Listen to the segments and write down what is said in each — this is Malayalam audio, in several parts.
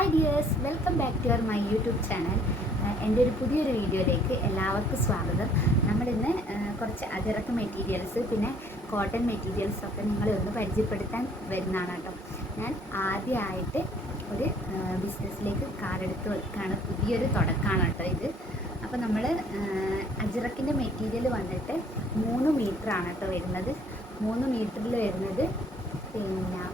Hi dears, welcome back to my YouTube channel. എൻ്റെ ഒരു പുതിയൊരു വീഡിയോയിലേക്ക് എല്ലാവർക്കും സ്വാഗതം. നമ്മളിന്ന് കുറച്ച് അജറക്ക് മെറ്റീരിയൽസ് പിന്നെ കോട്ടൺ മെറ്റീരിയൽസ് ഒക്കെ നിങ്ങളെ ഒന്ന് പരിചയപ്പെടുത്താൻ വരുന്നതാണ് കേട്ടോ. ഞാൻ ആദ്യമായിട്ട് ഒരു ബിസിനസ്സിലേക്ക് കാലെടുത്ത് വെക്കുകയാണ്. പുതിയൊരു തുടക്കമാണ് കേട്ടോ ഇത്. അപ്പോൾ നമ്മൾ അജറക്കിൻ്റെ മെറ്റീരിയൽ വന്നിട്ട് 3 മീറ്ററാണ് കേട്ടോ വരുന്നത്. 3 മീറ്ററിൽ വരുന്നത് പിന്നെ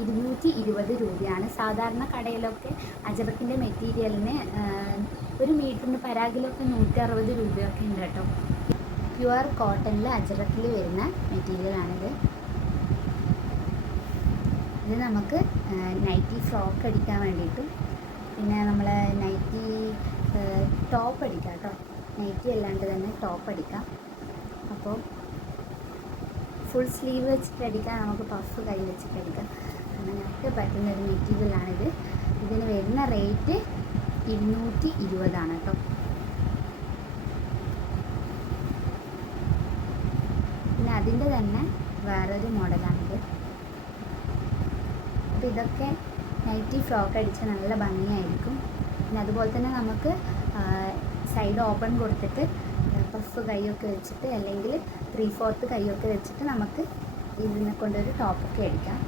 220 രൂപയാണ്. സാധാരണ കടയിലൊക്കെ അജറക്കിൻ്റെ മെറ്റീരിയലിന് 1 മീറ്ററിന് പരാഗിലൊക്കെ 160 രൂപയൊക്കെ ഉണ്ട് കേട്ടോ. പ്യുവർ കോട്ടണിൽ അജറക്കിൽ വരുന്ന മെറ്റീരിയലാണിത്. ഇത് നമുക്ക് നൈറ്റി ഫ്രോക്ക് അടിക്കാൻ വേണ്ടിയിട്ടും പിന്നെ നമ്മൾ നൈറ്റി ടോപ്പ് അടിക്കാം കേട്ടോ. നൈറ്റി അല്ലാണ്ട് തന്നെ ടോപ്പ് അടിക്കാം. അപ്പോൾ ഫുൾ സ്ലീവ് വെച്ചിട്ട് അടിക്കാം, നമുക്ക് പഫ് കൈ വെച്ചിട്ട് അടിക്കാം, അങ്ങനെയൊക്കെ പറ്റുന്ന ഒരു മെറ്റീരിയലാണിത്. ഇതിന് വരുന്ന റേറ്റ് 220 കേട്ടോ. പിന്നെ അതിൻ്റെ തന്നെ വേറൊരു മോഡലാണിത്. അപ്പോൾ ഇതൊക്കെ നൈറ്റി ഫ്രോക്ക് അടിച്ച് നല്ല ഭംഗിയായിരിക്കും. പിന്നെ അതുപോലെ തന്നെ നമുക്ക് സൈഡ് ഓപ്പൺ കൊടുത്തിട്ട് പഫ് കൈയൊക്കെ വെച്ചിട്ട് അല്ലെങ്കിൽ 3/4 കൈയൊക്കെ വെച്ചിട്ട് നമുക്ക് ഇതിനെ കൊണ്ടൊരു ടോപ്പൊക്കെ അടിക്കാം.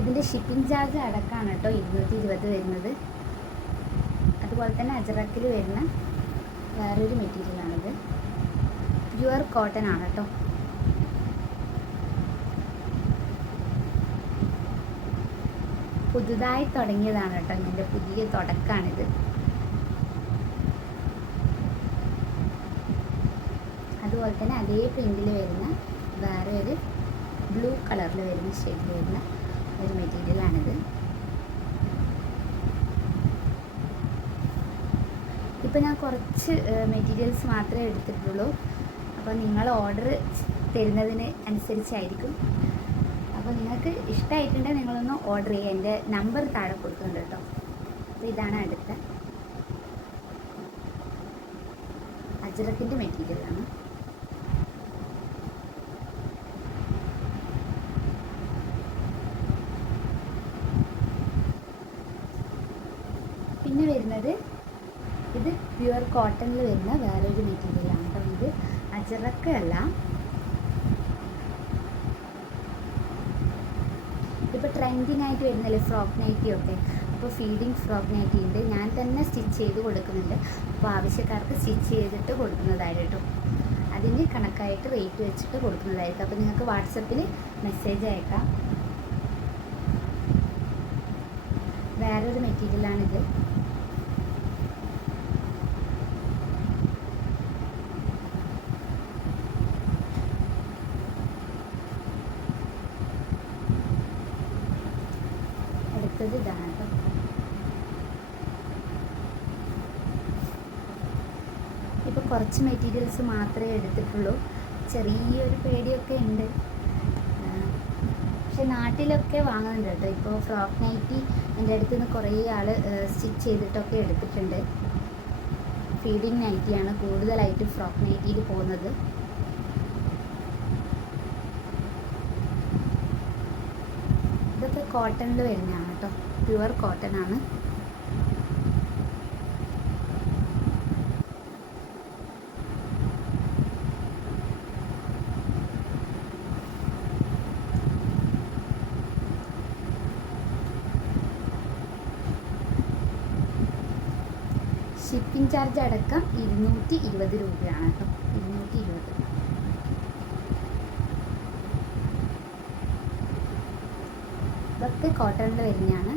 ഇതിൻ്റെ ഷിപ്പിംഗ് ചാർജ് അടക്കമാണ് കേട്ടോ 220 വരുന്നത്. അതുപോലെ തന്നെ അജറക്കിൽ വരുന്ന വേറൊരു മെറ്റീരിയലാണിത്. പ്യുവർ കോട്ടൺ ആണ് കേട്ടോ. പുതുതായി തുടങ്ങിയതാണ് കേട്ടോ, ഇതിൻ്റെ പുതിയ തുടക്കമാണിത്. അതുപോലെ തന്നെ അതേ പ്രിൻറ്റിൽ വരുന്ന വേറെ ഒരു ബ്ലൂ കളറിൽ വരുന്ന ഷെയ്ഡിൽ വരുന്ന ഒരു മെറ്റീരിയലാണിത്. ഇപ്പോൾ ഞാൻ കുറച്ച് മെറ്റീരിയൽസ് മാത്രമേ എടുത്തിട്ടുള്ളൂ. അപ്പോൾ നിങ്ങൾ ഓർഡർ തരുന്നതിന് അനുസരിച്ചായിരിക്കും. അപ്പോൾ നിങ്ങൾക്ക് ഇഷ്ടമായിട്ടുണ്ടെങ്കിൽ നിങ്ങളൊന്ന് ഓർഡർ ചെയ്യുക. എൻ്റെ നമ്പർ താഴെ കൊടുക്കുന്നുണ്ട് കേട്ടോ. അപ്പോൾ ഇതാണ് അടുത്ത അജറക്കിൻ്റെ മെറ്റീരിയലാണ്. പിന്നെ വരുന്നത് ഇത് പ്യുവർ കോട്ടണിൽ വരുന്ന വേറൊരു മെറ്റീരിയലാണ് കേട്ടോ. ഇത് അജറക്ക് അല്ല. ഇപ്പോൾ ട്രെൻഡിങ് ആയിട്ട് വരുന്നില്ലേ ഫ്രോക്ക് നൈറ്റിയൊക്കെ. അപ്പോൾ ഫീഡിങ് ഫ്രോക്ക് നൈറ്റി ഉണ്ട്, ഞാൻ തന്നെ സ്റ്റിച്ച് ചെയ്ത് കൊടുക്കുന്നുണ്ട്. അപ്പോൾ ആവശ്യക്കാർക്ക് സ്റ്റിച്ച് ചെയ്തിട്ട് കൊടുക്കുന്നതായിരിക്കും. അതിന് കണക്കായിട്ട് റേറ്റ് വെച്ചിട്ട് കൊടുക്കുന്നതായിരിക്കും. അപ്പോൾ നിങ്ങൾക്ക് വാട്സപ്പിൽ മെസ്സേജ് അയക്കാം. വേറൊരു മെറ്റീരിയലാണിത്. അടുത്തത് ഇതാണ് കേട്ടോ. ഇപ്പോൾ കുറച്ച് മെറ്റീരിയൽസ് മാത്രമേ എടുത്തിട്ടുള്ളൂ. ചെറിയൊരു പേടിയൊക്കെ ഉണ്ട്. പക്ഷെ നാട്ടിലൊക്കെ വാങ്ങുന്നുണ്ട് കേട്ടോ. ഇപ്പോൾ ഫ്രോക്ക് നൈറ്റി എൻ്റെ അടുത്ത് നിന്ന് കുറേ ആൾ സ്റ്റിച്ച് ചെയ്തിട്ടൊക്കെ എടുത്തിട്ടുണ്ട്. ഫീഡിങ് നൈറ്റിയാണ് കൂടുതലായിട്ട് ഫ്രോക്ക് നൈറ്റിയിൽ പോകുന്നത്. ഇതൊക്കെ കോട്ടണിൽ വരുന്നതാണ് കേട്ടോ. പ്യുവർ കോട്ടൺ ആണ്. ഷിപ്പിംഗ് ചാർജ് അടക്കം 220 രൂപയാണ് കേട്ടോ. 220. ഇതൊക്കെ കോട്ടണിൽ വരുന്നതാണ്.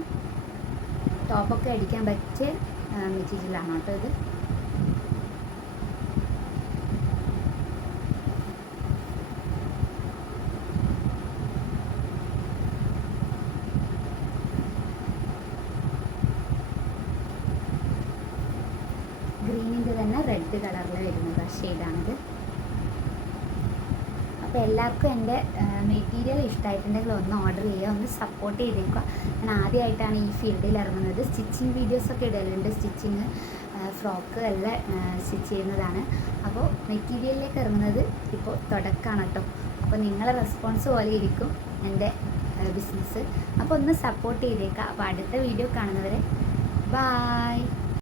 ടോപ്പൊക്കെ അടിക്കാൻ പറ്റിയ മെറ്റീരിയലാണ് കേട്ടോ ഇത്. ഗ്രീനിൻ്റെ തന്നെ റെഡ് കളറിൽ വരുന്നത് ഷെയ്ഡാണിത്. അപ്പോൾ എല്ലാവർക്കും എൻ്റെ മെറ്റീരിയൽ ഇഷ്ടമായിട്ടുണ്ടെങ്കിൽ ഒന്ന് ഓർഡർ ചെയ്യുക, ഒന്ന് സപ്പോർട്ട് ചെയ്തേക്കുക. ഞാൻ ആദ്യമായിട്ടാണ് ഈ ഫീൽഡിൽ ഇറങ്ങുന്നത്. സ്റ്റിച്ചിങ് വീഡിയോസൊക്കെ ഇടലുണ്ട്. സ്റ്റിച്ചിങ് ഫ്രോക്ക് എല്ലാം സ്റ്റിച്ച് ചെയ്യുന്നതാണ്. അപ്പോൾ മെറ്റീരിയലിലേക്ക് ഇറങ്ങുന്നത് ഇപ്പോൾ തുടക്കമാണ് കേട്ടോ. അപ്പോൾ നിങ്ങളെ റെസ്പോൺസ് പോലെ ഇരിക്കും എൻ്റെ ബിസിനസ്. അപ്പോൾ ഒന്ന് സപ്പോർട്ട് ചെയ്തേക്കാം. അപ്പോൾ അടുത്ത വീഡിയോ കാണുന്നവരെ ബായ്.